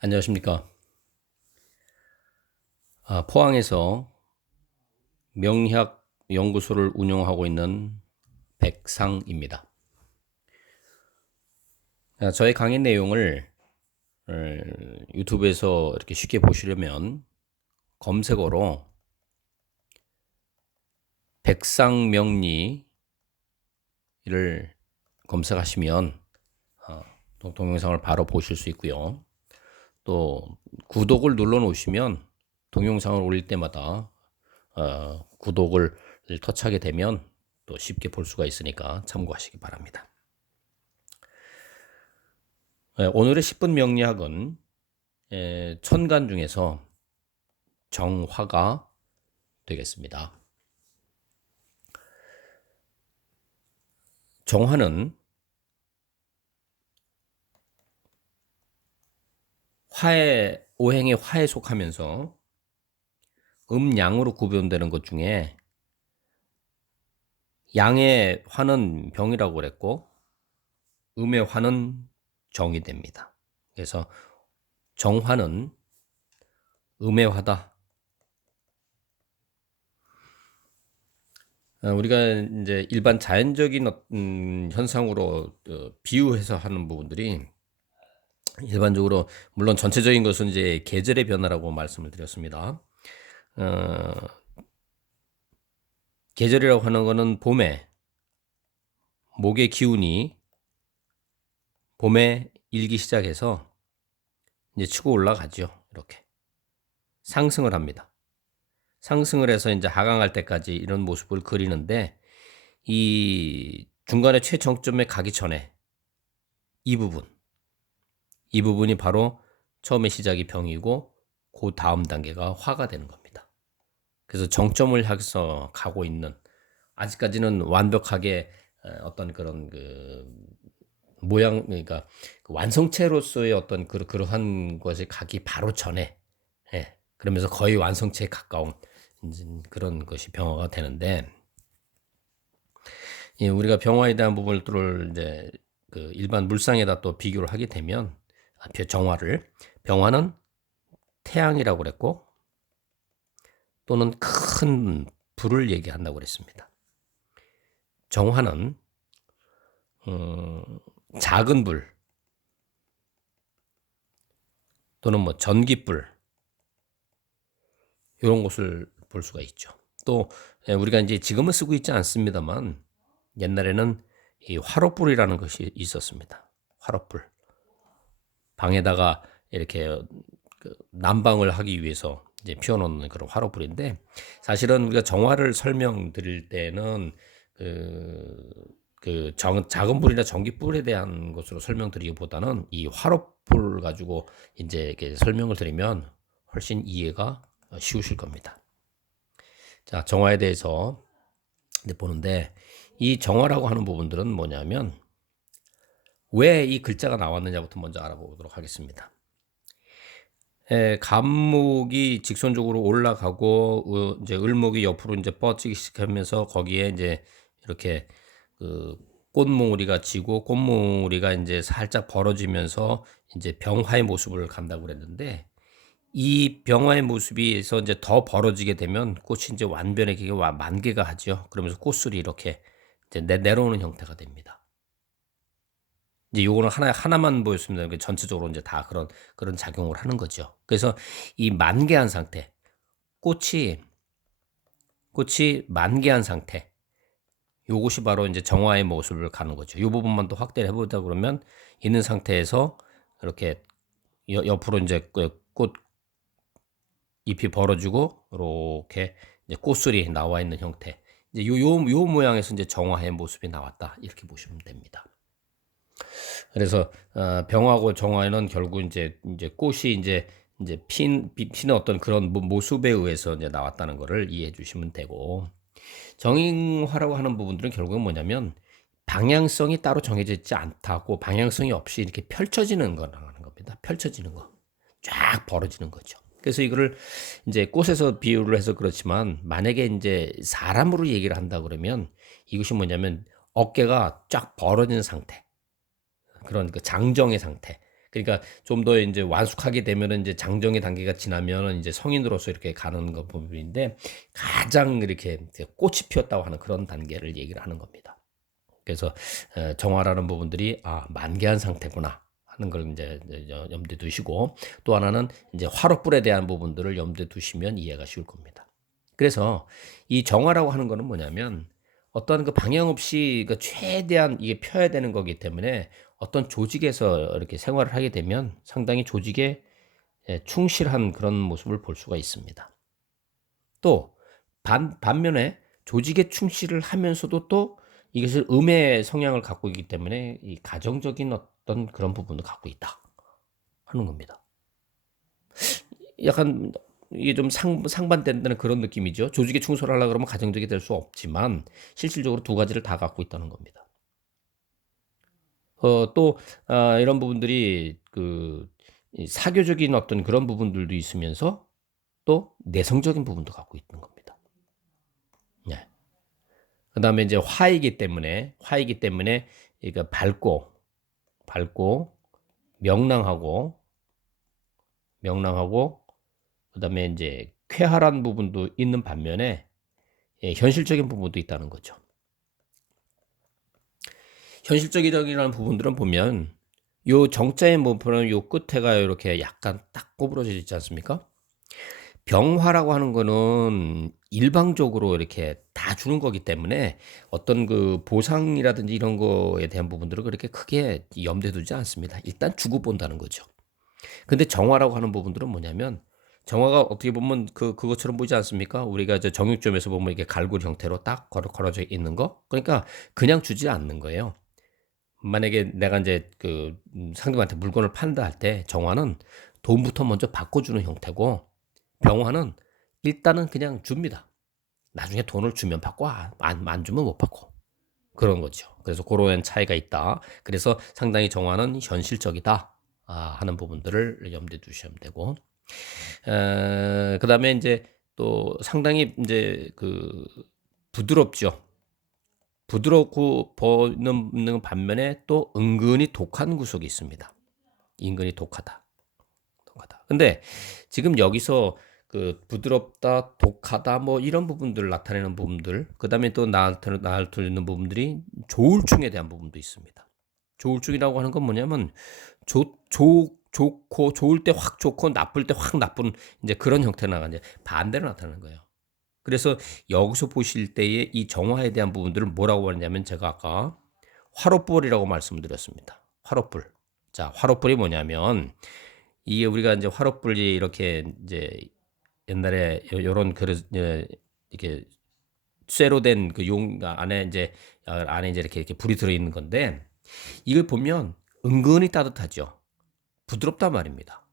안녕하십니까. 포항에서 명희학 연구소를 운영하고 있는 백상입니다. 저의 강의 내용을 유튜브에서 이렇게 쉽게 보시려면 검색어로 백상명리를 검색하시면 동영상을 바로 보실 수 있고요. 또 구독을 눌러 놓으시면 동영상을 올릴 때마다 구독을 터치하게 되면 또 쉽게 볼 수가 있으니까 참고하시기 바랍니다. 오늘의 10분 명리학은 천간 중에서 정화가 되겠습니다. 정화는 화해, 오행의 화에 속하면서 음양으로 구분되는 것 중에 양의 화는 병이라고 그랬고 음의 화는 정이 됩니다. 그래서 정화는 음의 화다. 우리가 이제 일반 자연적인 현상으로 비유해서 하는 부분들이 일반적으로 물론 전체적인 것은 이제 계절의 변화라고 말씀을 드렸습니다. 어, 계절이라고 하는 것은 봄에 목의 기운이 봄에 일기 시작해서 이제 치고 올라가죠. 이렇게 상승을 합니다. 상승을 해서 이제 하강할 때까지 이런 모습을 그리는데 이 중간에 최정점에 가기 전에 이 부분이 바로 처음에 시작이 병이고 그 다음 단계가 화가 되는 겁니다. 그래서 정점을 향해서 가고 있는 아직까지는 완벽하게 어떤 그런 그 모양 그러니까 그 완성체로서의 어떤 그러한 것이 가기 바로 전에 그러면서 거의 완성체에 가까운 그런 것이 병화가 되는데 우리가 병화에 대한 부분을 이제 그 일반 물상에다 또 비교를 하게 되면 정화를 병화는 태양이라고 그랬고 또는 큰 불을 얘기한다고 그랬습니다. 정화는 작은 불 또는 뭐 전기불 이런 것을 볼 수가 있죠. 또 우리가 이제 지금은 쓰고 있지 않습니다만 옛날에는 이 화롯불이라는 것이 있었습니다. 화롯불 방에다가 이렇게 난방을 하기 위해서 이제 피워놓는 그런 화롯불인데 사실은 우리가 정화를 설명드릴 때는 작은 불이나 전기불에 대한 것으로 설명드리기보다는 이 화롯불 가지고 이제 이렇게 설명을 드리면 훨씬 이해가 쉬우실 겁니다. 자, 정화에 대해서 보는데 이 정화라고 하는 부분들은 뭐냐면 왜 이 글자가 나왔느냐부터 먼저 알아보도록 하겠습니다. 갑목이 직선적으로 올라가고 이제 을목이 옆으로 이제 뻗치기 시작하면서 거기에 이제 이렇게 그 꽃몽우리가 지고 꽃몽우리가 이제 살짝 벌어지면서 이제 병화의 모습을 간다고 그랬는데 이 병화의 모습에서 이제 더 벌어지게 되면 꽃이 이제 완변하게 만개가 하죠. 그러면서 꽃술이 이렇게 이제 내려오는 형태가 됩니다. 이제 요거는 하나만 보였습니다. 전체적으로 이제 다 그런 작용을 하는 거죠. 그래서 이 만개한 상태, 꽃이 만개한 상태, 요것이 바로 이제 정화의 모습을 가는 거죠. 요 부분만 더 확대를 해보자 그러면 있는 상태에서 이렇게 옆으로 이제 꽃 잎이 벌어지고 이렇게 이제 꽃술이 나와 있는 형태. 이제 요 모양에서 이제 정화의 모습이 나왔다 이렇게 보시면 됩니다. 그래서 병하고 정화에는 결국 이제 꽃이 이제 피는 어떤 그런 모습에 의해서 이제 나왔다는 것을 이해해 주시면 되고 정인화라고 하는 부분들은 결국은 뭐냐면 방향성이 따로 정해져 있지 않다고 방향성이 없이 이렇게 펼쳐지는 거라는 겁니다. 펼쳐지는 거. 쫙 벌어지는 거죠. 그래서 이거를 이제 꽃에서 비유를 해서 그렇지만 만약에 이제 사람으로 얘기를 한다 그러면 이것이 뭐냐면 어깨가 쫙 벌어진 상태. 그런 그 장정의 상태. 그러니까 좀 더 이제 완숙하게 되면은 이제 장정의 단계가 지나면은 이제 성인으로서 이렇게 가는 거 부분인데 가장 이렇게 꽃이 피었다고 하는 그런 단계를 얘기를 하는 겁니다. 그래서 정화라는 부분들이 만개한 상태구나 하는 걸 이제 염두에 두시고 또 하나는 이제 화롯불에 대한 부분들을 염두에 두시면 이해가 쉬울 겁니다. 그래서 이 정화라고 하는 거는 뭐냐면 어떤 그 방향 없이 그 최대한 이게 펴야 되는 거기 때문에 어떤 조직에서 이렇게 생활을 하게 되면 상당히 조직에 충실한 그런 모습을 볼 수가 있습니다. 또 반면에 조직에 충실을 하면서도 또 이것을 음의 성향을 갖고 있기 때문에 이 가정적인 어떤 그런 부분도 갖고 있다 하는 겁니다. 약간 이게 좀 상반된다는 그런 느낌이죠. 조직에 충실하려고 그러면 가정적이 될 수 없지만 실질적으로 두 가지를 다 갖고 있다는 겁니다. 또 이런 부분들이 이 사교적인 어떤 그런 부분들도 있으면서 또 내성적인 부분도 갖고 있는 겁니다. 네. 그다음에 이제 화이기 때문에 그러니까 밝고 명랑하고 그다음에 이제 쾌활한 부분도 있는 반면에 현실적인 부분도 있다는 거죠. 현실적이라는 부분들은 보면 요 정자의 모표는 요 끝에가 이렇게 약간 딱 꼬부러져 있지 않습니까? 병화라고 하는 거는 일방적으로 이렇게 다 주는 거기 때문에 어떤 그 보상이라든지 이런 거에 대한 부분들은 그렇게 크게 염두에 두지 않습니다. 일단 주고 본다는 거죠. 근데 정화라고 하는 부분들은 뭐냐면 정화가 어떻게 보면 그것처럼 보이지 않습니까? 우리가 이제 정육점에서 보면 이게 갈고리 형태로 딱 걸어져 있는 거. 그러니까 그냥 주지 않는 거예요. 만약에 내가 이제 상대방한테 물건을 판다 할 때 정화는 돈부터 먼저 바꿔주는 형태고 병화는 일단은 그냥 줍니다. 나중에 돈을 주면 받고 안 주면 못 받고 그런 거죠. 그래서 그런 차이가 있다. 그래서 상당히 정화는 현실적이다 하는 부분들을 염두에 두시면 되고 그다음에 이제 또 상당히 이제 부드럽죠. 부드럽고 보는 반면에 또 은근히 독한 구석이 있습니다. 은근히 독하다. 근데 지금 여기서 부드럽다, 독하다, 뭐 이런 부분들을 나타내는 부분들, 그 다음에 또 나타내는 부분들이 조울증에 대한 부분도 있습니다. 조울증이라고 하는 건 뭐냐면, 좋고, 좋을 때 확 좋고, 나쁠 때 확 나쁜, 이제 그런 형태가 이제 반대로 나타나는 거예요. 그래서 여기서 보실 때의 이 정화에 대한 부분들을 뭐라고 하냐면, 제가 아까 화롯불이라고 말씀드렸습니다. 화롯불. 자, 화롯불이 뭐냐면, 이게 우리가 이제 화롯불이 이렇게 이제 옛날에 요런 그릇 이렇게 쇠로 된 그 용 안에 이제 이렇게 불이 들어 있는 건데 이걸 보면 은근히 따뜻하죠. 부드럽단 말입니다.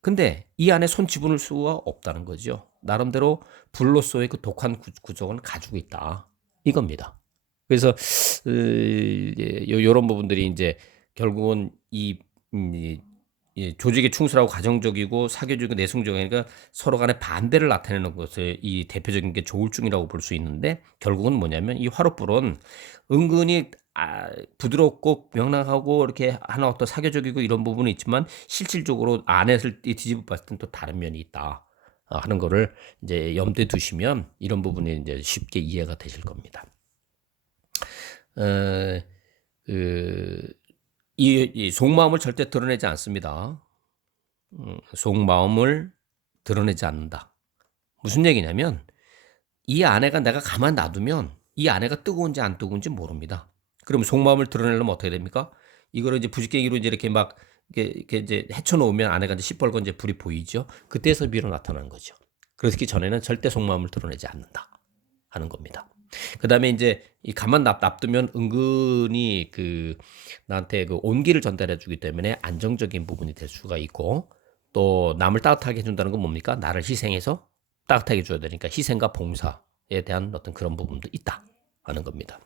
근데 이 안에 손 집어넣을 수가 없다는 거죠. 나름대로 불로서의 그 독한 구조는 가지고 있다. 이겁니다. 그래서 요런 부분들이 이제 결국은 이 조직에 충실하고 가정적이고 사교적이고 내성적이니까 서로 간에 반대를 나타내는 것을 이 대표적인 게 조울증이라고 볼 수 있는데 결국은 뭐냐면 이 화롯불은 은근히 부드럽고 명랑하고 이렇게 하나 어떤 사교적이고 이런 부분이 있지만 실질적으로 안에서 뒤집어 봤을 땐 또 다른 면이 있다 하는 거를 이제 염두에 두시면 이런 부분이 이제 쉽게 이해가 되실 겁니다. 어, 그, 이 속마음을 절대 드러내지 않습니다. 속마음을 드러내지 않는다. 무슨 얘기냐면 이 아내가 내가 가만 놔두면 이 아내가 뜨거운지 안 뜨거운지 모릅니다. 그럼 속마음을 드러내려면 어떻게 됩니까? 이거를 이제 부직갱이로 이제 이렇게 막 이렇게 이제 헤쳐놓으면 아내가 이제 시뻘건 이제 불이 보이죠. 그때에서 미로 나타나는 거죠. 그렇기 전에는 절대 속마음을 드러내지 않는다 하는 겁니다. 그 다음에 이제 이 가만 놔두면 은근히 나한테 온기를 전달해 주기 때문에 안정적인 부분이 될 수가 있고 또 남을 따뜻하게 해준다는 건 뭡니까? 나를 희생해서 따뜻하게 줘야 되니까 희생과 봉사에 대한 어떤 그런 부분도 있다 하는 겁니다.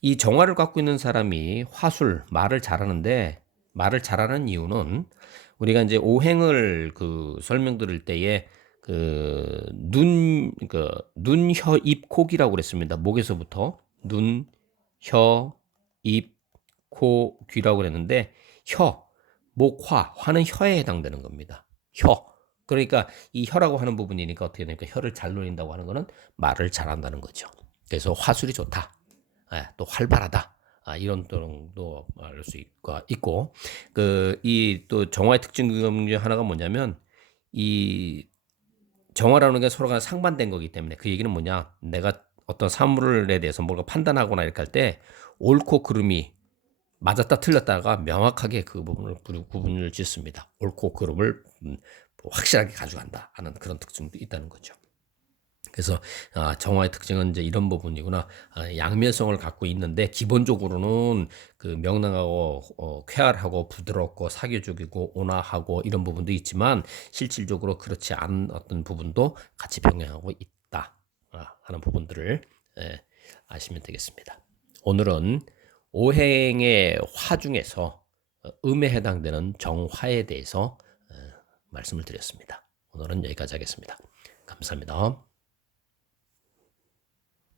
이 정화를 갖고 있는 사람이 말을 잘하는데 말을 잘하는 이유는 우리가 이제 오행을 설명드릴 때에 눈, 혀, 입, 코기라고 그랬습니다. 목에서부터 눈, 혀, 입, 코, 귀라고 그랬는데 목, 화는 혀에 해당되는 겁니다. 혀. 그러니까 이 혀라고 하는 부분이니까 어떻게 됩니까? 혀를 잘 노린다고 하는 거는 말을 잘한다는 거죠. 그래서 화술이 좋다. 또 활발하다. 이런 정도 알 수 있고, 이 또 정화의 특징 중에 하나가 뭐냐면, 이 정화라는 게 서로가 상반된 거기 때문에 그 얘기는 뭐냐? 내가 어떤 사물에 대해서 뭔가 판단하거나 이렇게 할 때 옳고 그름이 맞았다 틀렸다가 명확하게 그 부분을 구분을 짓습니다. 옳고 그름을 확실하게 가져간다 하는 그런 특징도 있다는 거죠. 그래서 정화의 특징은 이제 이런 부분이구나. 양면성을 갖고 있는데 기본적으로는 그 명랑하고 쾌활하고 부드럽고 사교적이고 온화하고 이런 부분도 있지만 실질적으로 그렇지 않은 어떤 부분도 같이 병행하고 있다 하는 부분들을 아시면 되겠습니다. 오늘은 오행의 화 중에서 음에 해당되는 정화에 대해서 말씀을 드렸습니다. 오늘은 여기까지 하겠습니다. 감사합니다.